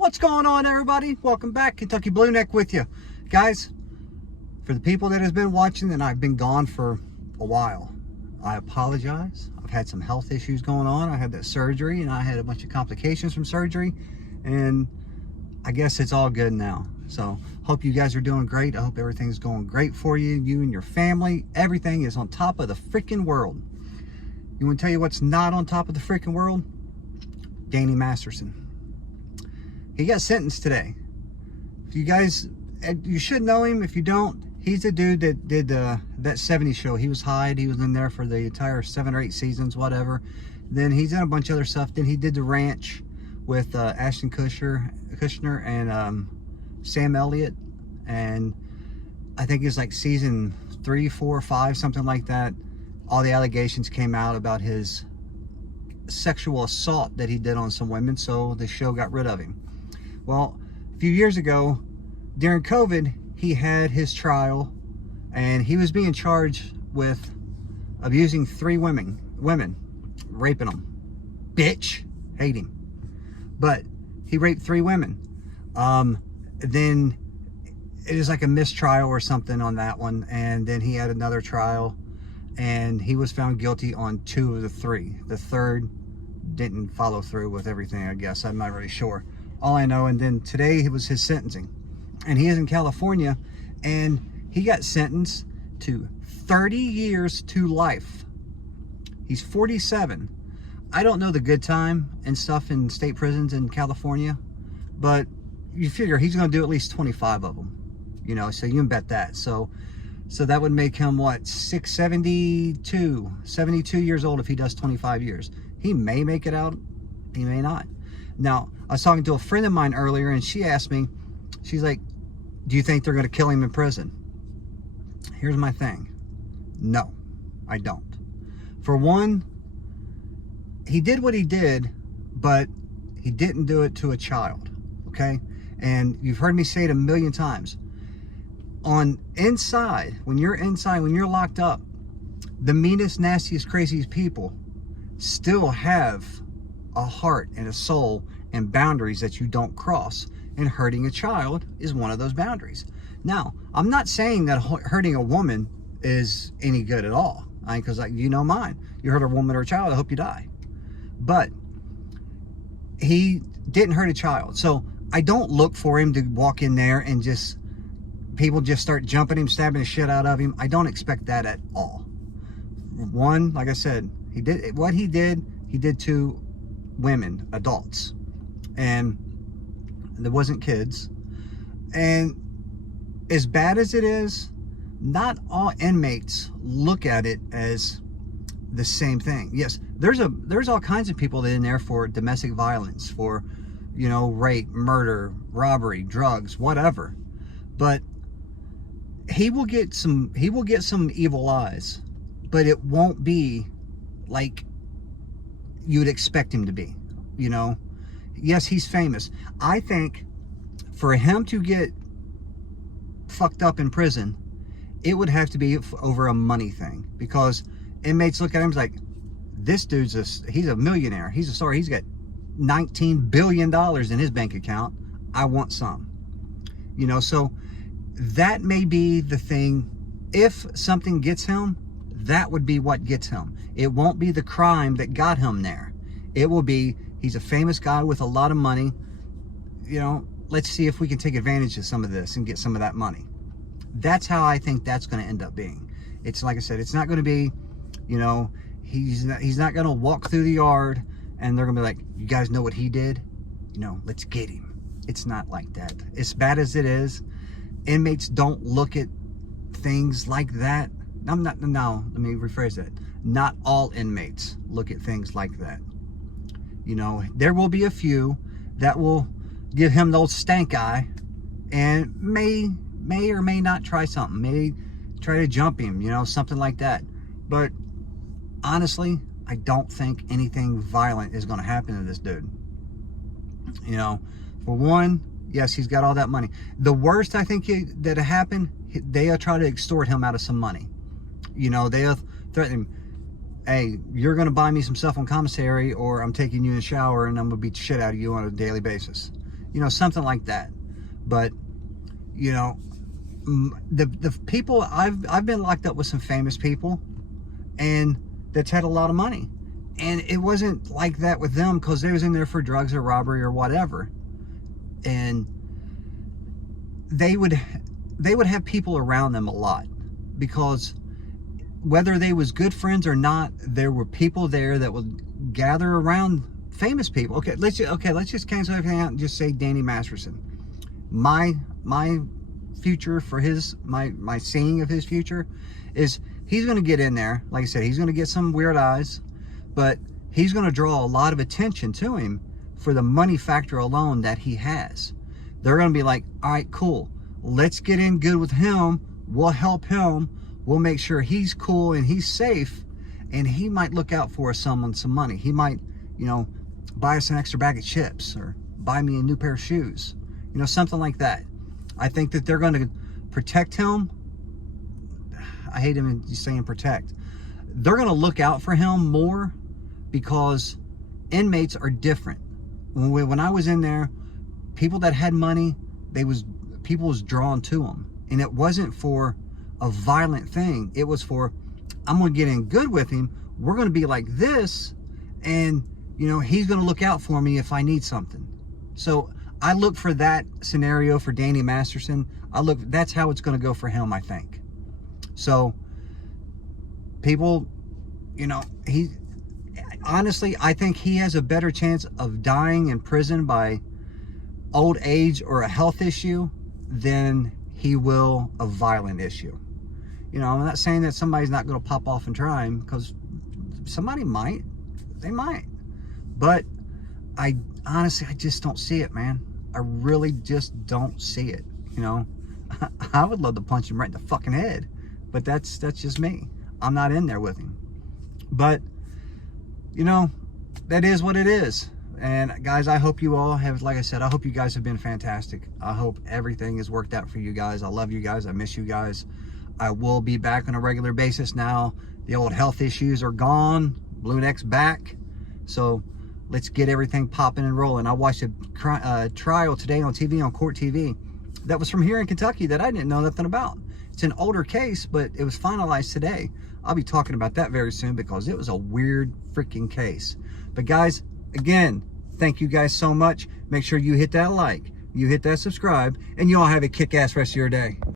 What's going on, everybody? Welcome back. Kentucky Blueneck with you. Guys, for the people that has been watching and I've been gone for a while, I apologize. I've had some health issues going on. I had that surgery and I had a bunch of complications from surgery, and I guess it's all good now. So hope you guys are doing great. I hope everything's going great for you, you and your family. Everything is on top of the freaking world. You want to tell you what's not on top of the freaking world? Danny Masterson. He got sentenced today. If you guys, you should know him. If you don't, he's the dude that did that 70s show. He was Hyde. He was in there for the entire 7 or 8 seasons, whatever. Then he's in a bunch of other stuff. Then he did The Ranch with Ashton Kutcher and Sam Elliott. And I think it's like season 3, 4, 5, something like that. All the allegations came out about his sexual assault that he did on some women, so the show got rid of him. Well, a few years ago, during COVID, he had his trial, and he was being charged with abusing 3 women, raping them. Bitch, hate him. But he raped 3 women. Then it is like a mistrial or something on that one, and then he had another trial, and he was found guilty on 2 of the 3. The third didn't follow through with everything, I guess. I'm not really sure. All I know, and then today it was his sentencing. And he is in California, and he got sentenced to 30 years to life. He's 47. I don't know the good time and stuff in state prisons in California, but you figure he's going to do at least 25 of them. You know, so you can bet that. So that would make him, what, 72 years old if he does 25 years. He may make it out. He may not. Now, I was talking to a friend of mine earlier, and she asked me, she's like, do you think they're going to kill him in prison? Here's my thing. No, I don't. For one, he did what he did, but he didn't do it to a child, okay? And you've heard me say it a million times. When you're locked up, the meanest, nastiest, craziest people still have a heart and a soul and boundaries that you don't cross, and hurting a child is one of those boundaries. Now, I'm not saying that hurting a woman is any good at all, because you know mine. You hurt a woman or a child, I hope you die. But he didn't hurt a child, so I don't look for him to walk in there and people just start jumping him, stabbing the shit out of him. I don't expect that at all. One, like I said, he did to women, adults, and there wasn't kids. And as bad as it is, not all inmates look at it as the same thing. Yes, there's all kinds of people in there for domestic violence, for, you know, rape, murder, robbery, drugs, whatever. But he will get some evil eyes, but it won't be like you'd expect him to be, you know. Yes, he's famous. I think for him to get fucked up in prison, it would have to be over a money thing, because inmates look at him like, this dude's he's a millionaire. He's got $19 billion in his bank account. I want some, you know. So that may be the thing. If something gets him, that would be what gets him. It won't be the crime that got him there. It will be, he's a famous guy with a lot of money. You know, let's see if we can take advantage of some of this and get some of that money. That's how I think that's going to end up being. It's like I said, it's not going to be, you know, he's not going to walk through the yard and they're going to be like, you guys know what he did? You know, let's get him. It's not like that. As bad as it is, inmates don't look at things like that. Let me rephrase that. Not all inmates look at things like that. You know, there will be a few that will give him the old stank eye and may or may not try something. May try to jump him, you know, something like that. But honestly, I don't think anything violent is going to happen to this dude. You know, for one, yes, he's got all that money. The worst I think that happened, they'll try to extort him out of some money. You know, they'll threaten him, hey, you're going to buy me some stuff on commissary, or I'm taking you in the shower and I'm going to beat the shit out of you on a daily basis. you know, something like that. But, you know, the people, I've been locked up with some famous people, and that's had a lot of money. And it wasn't like that with them because they was in there for drugs or robbery or whatever. And they would have people around them a lot, because whether they was good friends or not, there were people there that would gather around famous people. Okay, let's just cancel everything out and just say Danny Masterson. My future for my seeing of his future is he's going to get in there. Like I said, he's going to get some weird eyes, but he's going to draw a lot of attention to him for the money factor alone that he has. They're going to be like, all right, cool, let's get in good with him. We'll help him. We'll make sure he's cool and he's safe, and he might look out for us some money. He might, you know, buy us an extra bag of chips or buy me a new pair of shoes, you know, something like that. I think that they're going to protect him. I hate him saying protect. They're going to look out for him more, because inmates are different. When I was in there, people that had money, people was drawn to them, and it wasn't for a violent thing. It was for, I'm going to get in good with him. We're going to be like this, and you know, he's going to look out for me if I need something. So I look for that scenario for Danny Masterson. That's how it's going to go for him, I think. So people, you know, honestly, I think he has a better chance of dying in prison by old age or a health issue than he will a violent issue. You know, I'm not saying that somebody's not going to pop off and try him, because somebody might. They might. But I honestly just don't see it, man. I really just don't see it. You know, I would love to punch him right in the fucking head, but that's just me. I'm not in there with him. But you know, that is what it is. And guys, I hope you all have, like I said, I hope you guys have been fantastic. I hope everything has worked out for you guys. I love you guys. I miss you guys. I will be back on a regular basis now. The old health issues are gone. Blueneck's back. So let's get everything popping and rolling. I watched a trial today on TV, on Court TV, that was from here in Kentucky that I didn't know nothing about. It's an older case, but it was finalized today. I'll be talking about that very soon, because it was a weird freaking case. But guys, again, thank you guys so much. Make sure you hit that like, you hit that subscribe, and you all have a kick-ass rest of your day.